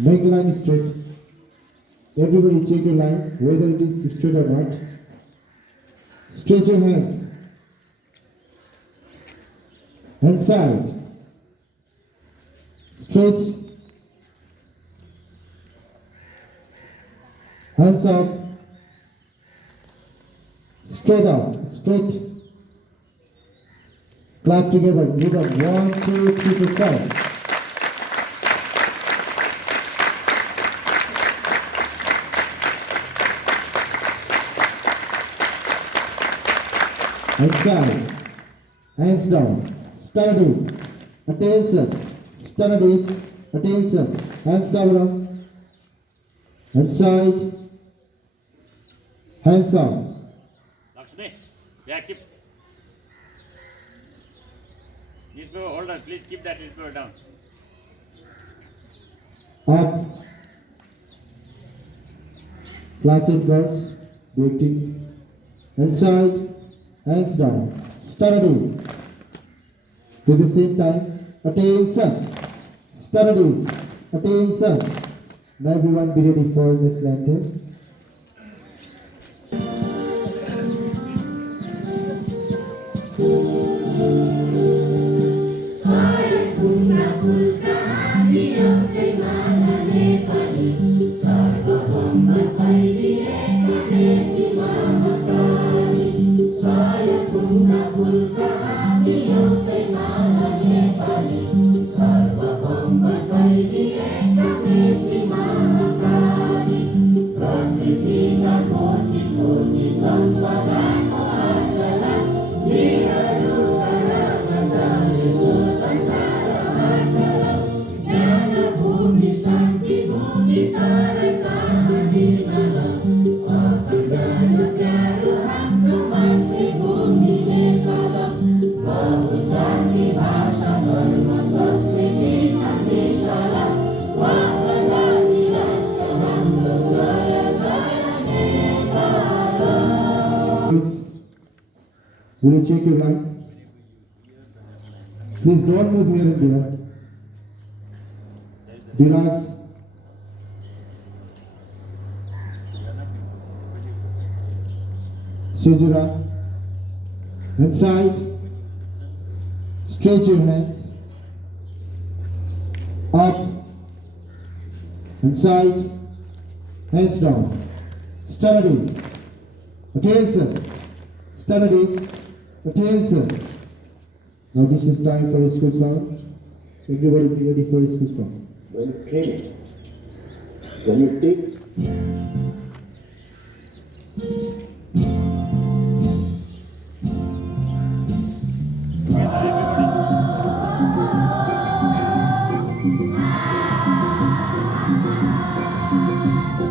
Make the line straight. Everybody check your line, whether it is straight or not. Stretch your hands. Hand side. Stretch. Hands up. Straight out. Straight. Clap together. Give up. 1, 2, 3, 4, 5. Outside, hands down, studies, attention, studies, attention, hands down, inside, hands up. Lakshmi, be active. Newspaper, hold on, please keep that newspaper down. Up, classic girls, active, inside, hands down. Studies. To the same time. Attention. Studies. Attention. Now everyone be ready for this anthem. Will you check your line? Please don't move here and there. Biraj. Shejura. Inside. Stretch your hands. Up. Inside. Hands down. Studies. Attention. Studies. Attention. Now this is time for a school song. Everybody be ready for a school song. When you play, when you take,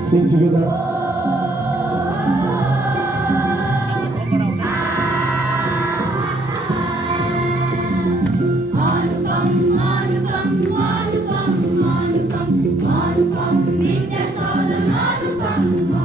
sing together. Anupam, Vidyasadan, Anupam,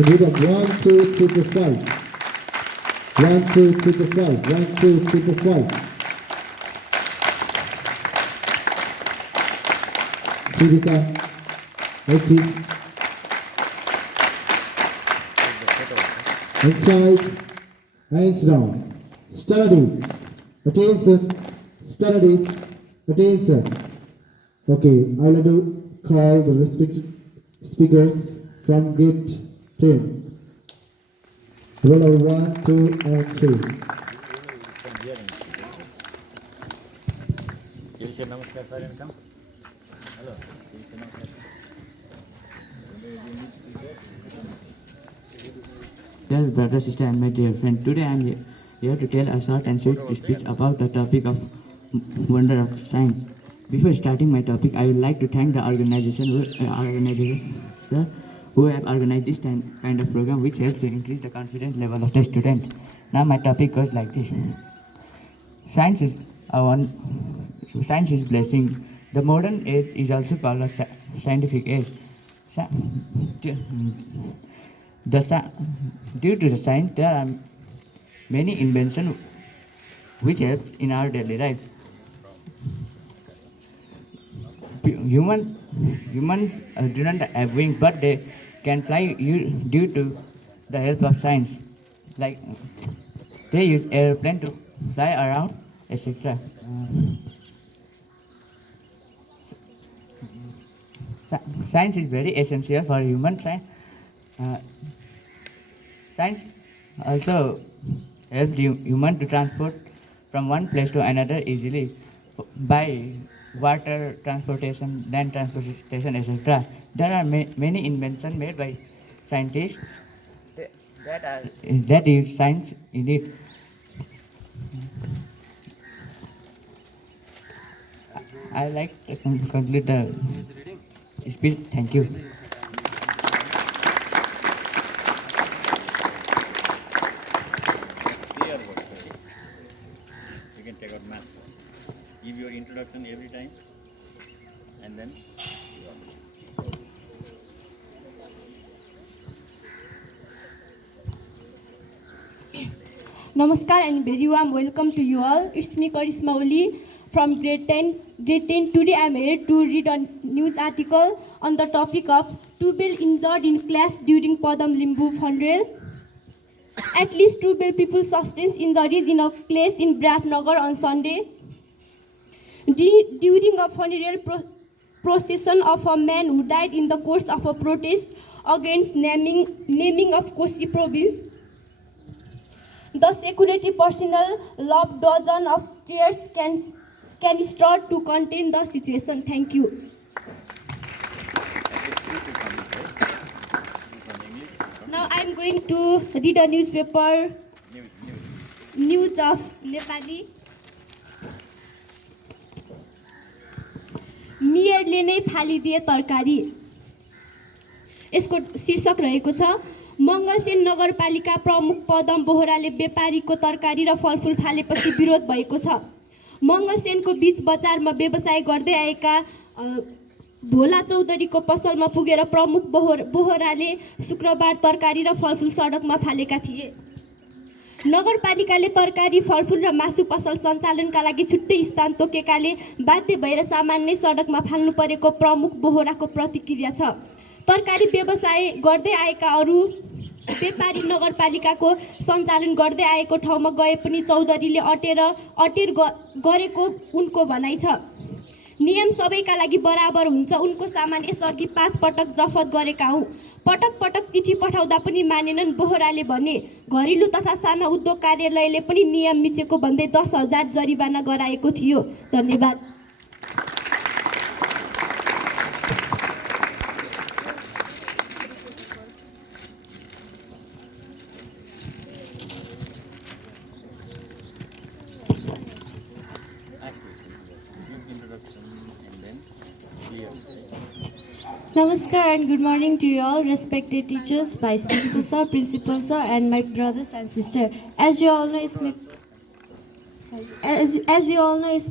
Rhythm 1, 2, 3, 4, 5. 1, 2, 3, 4, 5. 1, 2, 3, 4, 5. See this up. 80. Inside. Hands down. Studies. Attention. Studies. Attention. Okay, I will to call the respected speakers from gate 10. Roll number 1, 2, and 3. You say namaskar, sir, and come. Hello. You say namaskar. Dear brother, sister, and my dear friend, today I am here to tell a short and sweet speech about the topic of wonder of science. Before starting my topic, I would like to thank the organization who have organized this kind of program, which helps to increase the confidence level of the student. Now my topic goes like this: Science is blessing. The modern age is also called a scientific age. Due to the science, there are many inventions which help in our daily life. Humans do not have wings, but they can fly due to the help of science. Like they use airplane to fly around, etc. Science is very essential for human science. Science also helps human to transport from one place to another easily by water transportation, land transportation, etc. There are many inventions made by scientists that use science in it. I like to conclude the speech. Thank you. Clear words. You can take out math. Give your introduction every time, and then. Namaskar and very warm welcome to you all. It's me Karisma Oli from grade 10. Today I am here to read a news article on the topic of 12 injured in clash during Padam Limbu fundrail. At least 12 people sustained injuries in a clash in Bratnagar on Sunday. During a funeral procession of a man who died in the course of a protest against naming of Kosi province, the security personnel lobbed dozens of tears canister to contain the situation. Thank you. Now I am going to read a newspaper news of Nepali. मेयरले नै फालिदिए तरकारी। यसको शीर्षक रहेको छ मङ्गलसेन नगरपालिका प्रमुख पदम बोहराले व्यापारीको तरकारी र फलफुल फालेपछि विरोध भएको छ। मङ्गलसेनको बीच बजारमा व्यवसाय गर्दै आएका भोला चौधरीको पसलमा पुगेर प्रमुख बोहराले शुक्रबार तरकारी र फलफुल सडकमा फालेका थिए। नगरपालिकाले तरकारी फलफुल र मासु पसल सञ्चालनका लागि छुट्टै स्थान तोकेकाले बाध्य भएर सामान नै सडकमा फाल्नु परेको प्रमुख बोहराको प्रतिक्रिया छ। तरकारी व्यवसाय गर्दै आएका अरू व्यापारी नगरपालिकाको सञ्चालन गर्दै आएको ठाउँमा गए पनि चौधरीले अटेर गरेको उनको भनाइ छ। नियम सबैका लागि बराबर हुन्छ। उनको सामान यसअघि 5 पटक जफत गरेका हौँ। पटक पटक चिठी पठाउँदा पनि मानेनन्। बोहराले भने घरेलु तथा साना उद्योग कार्यालयले पनि नियम मिचेको भन्दै 10,000 जरिवाना गराएको थियो। धन्यवाद। Namaskar and good morning to you all, respected teachers, Vice Principal sir, and my brothers and sisters. As you all know, it's me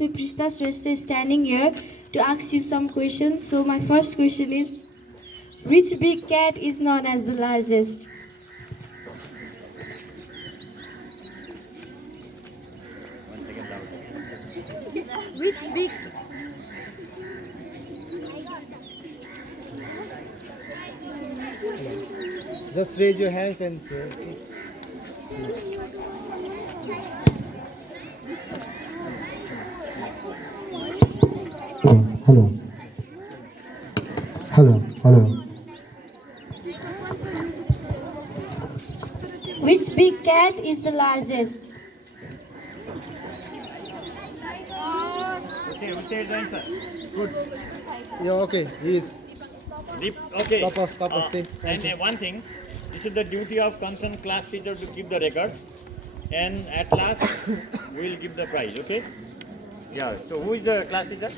Prishita Shrestha standing here to ask you some questions. So my first question is, which big cat is known as the largest? Which big Just raise your hands and say. Hello. Hello. Hello. Which big cat is the largest? Okay, who said the answer? Yeah, okay. He is. Okay. Stop us, say. And one thing, this is the duty of concerned class teacher to keep the record. And at last, we will give the prize, okay? Yeah, so who is the class teacher?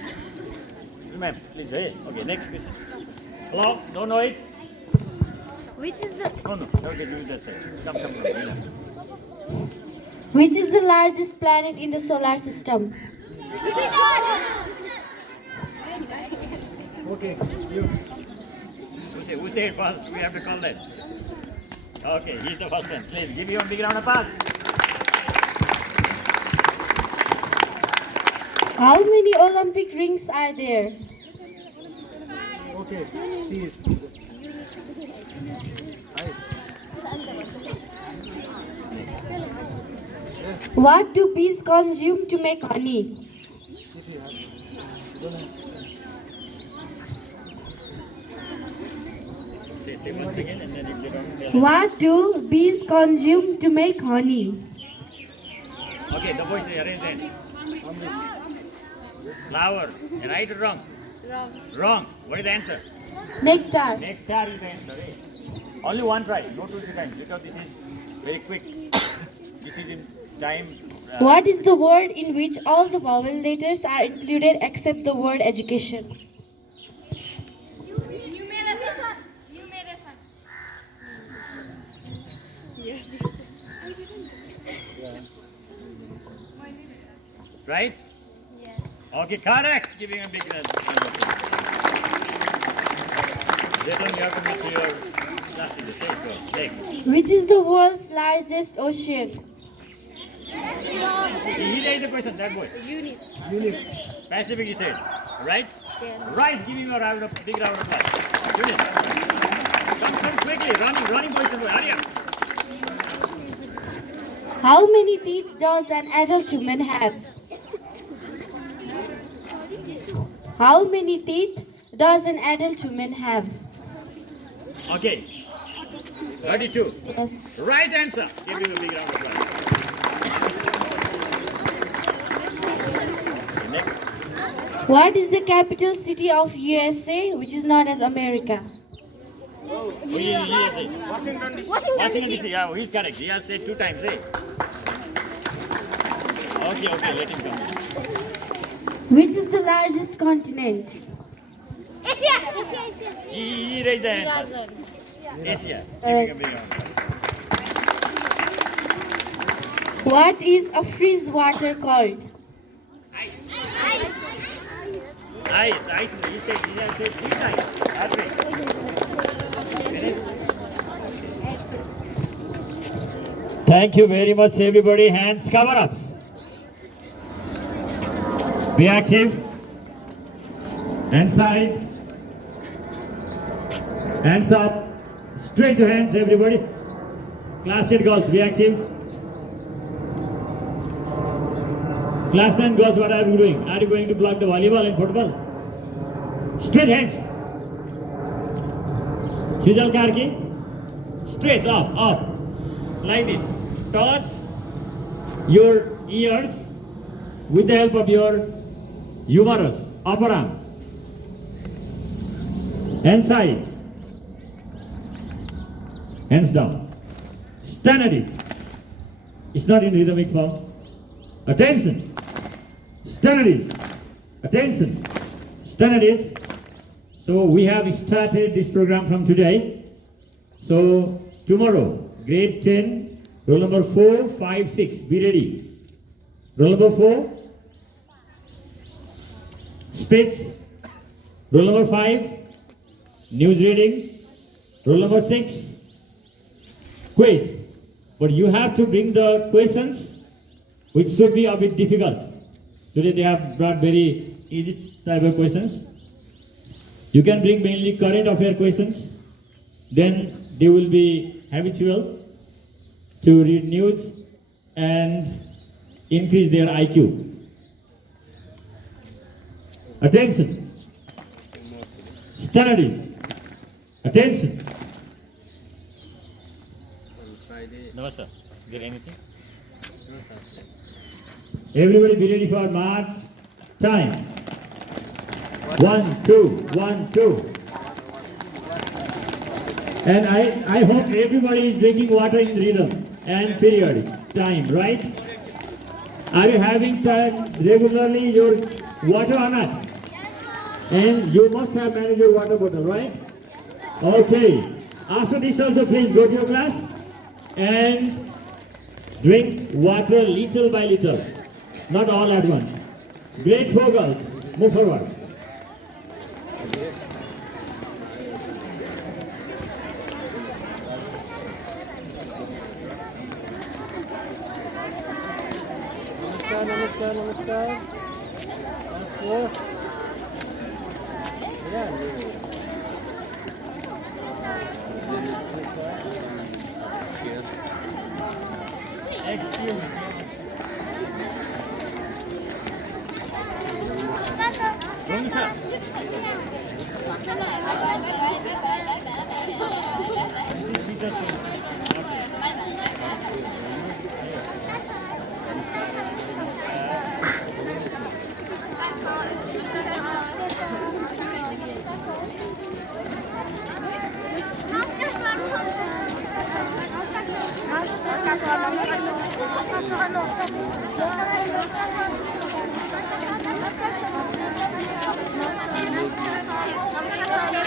Ma'am, please. Hey. Okay, next question. Hello? Don't know it? Which is the No. Okay, do that side. Come. Which is the largest planet in the solar system? Okay. You. Who said first? We have to call that. Okay, he's the first one. Please give him a big round of applause. How many Olympic rings are there? Okay. He is. What do bees consume to make honey? Say once again and then if they don't tell. What do bees consume to make honey? Okay, the voice arrange then. Flower. Right or wrong? Wrong. What is the answer? Nectar. Nectar is the answer. Eh? Only one try. Go 2 times because this is very quick. This is in time. What is the word in which all the vowel letters are included except the word education? Right? Yes. Okay, correct. Giving a big round. Then you have to make your class in the same go. Next. Which is the world's largest ocean? He raised the question, that boy. Eunice. Pacific, he said. Right? Yes. Right. Give him a round of big round of applause. Eunice. Come quickly. Running boys and boys. Hurry up. How many teeth does an adult human have? How many teeth does an adult human have? Okay. 32. Yes. Right answer. Give him a big round of applause. Next. What is the capital city of USA, which is known as America? Washington DC. Yeah, he's correct. He has said 2 times. Eh? Okay, let him come. Which is the largest continent? He raised the hand. Asia. Correct. Give him a big round. What is a freeze water called? Ice. He has said 3 times. Happy. Finish. Thank you very much, everybody. Hands cover up. Be active. Hands side. Hands up. Stretch your hands, everybody. Class 8 girls, be active. Class 9 girls, what are you doing? Are you going to block the volleyball and football? Stretch hands. Sijal Karki. Stretch up. Like this. Touch your ears with the help of your humerus, upper arm. Hands side. Hands down. Stand at it. It's not in rhythmic form. Attention. Stand at it. Attention. Stand at it. So we have started this program from today. So tomorrow, grade 10, roll number 4, 5, 6. Be ready. Roll number 4. Speech. Roll number 5. News reading. Roll number 6. Quiz. But you have to bring the questions which should be a bit difficult. Today they have brought very easy type of questions. You can bring mainly current affair questions. Then they will be habitual to read news and increase their IQ. Attention. Studies. Attention. No, sir. Is there anything? No, sir. Everybody be ready for march. Time. 1, 2, 1, 2. And I hope everybody is drinking water in rhythm and periodic time, right? Are you having time regularly your water or not? And you must have managed your water bottle, right? Okay. After this also please go to your class and drink water little by little, not all at once. Great for girls. Move forward. नमस्कार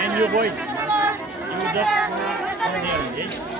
And your voice, you just come here, okay?